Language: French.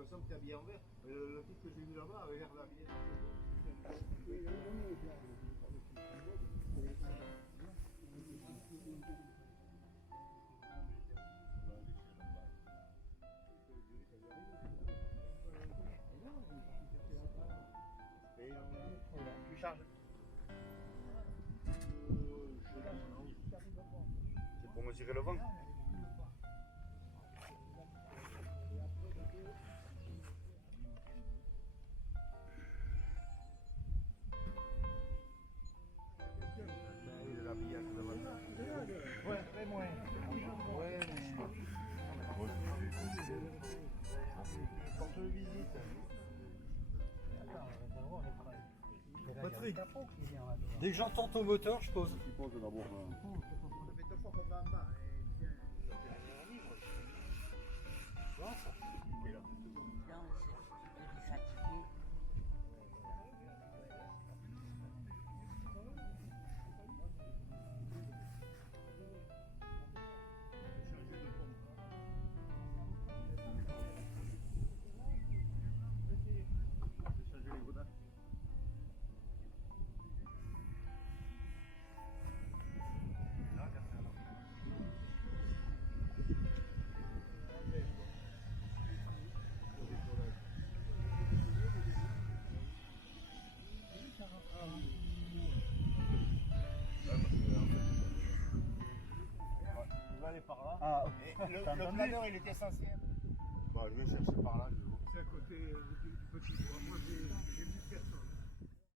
me semble que tu es habillé en vert. Le type que j'ai vu là-bas avait l'air d'habiller dans Tu charges. C'est pour mesurer le vent. Ouais, très moins. Ouais, mais... Quand je visite... Patrick, dès que j'entends ton moteur, je pose. Tu poses d'abord. Ça fait 2 fois qu'on va en bas. Tu vas aller par là. Ah, Le planeur, il est essentiel. Bah, je vais chercher par là. C'est à côté du petit bois. Moi, j'ai vu personne.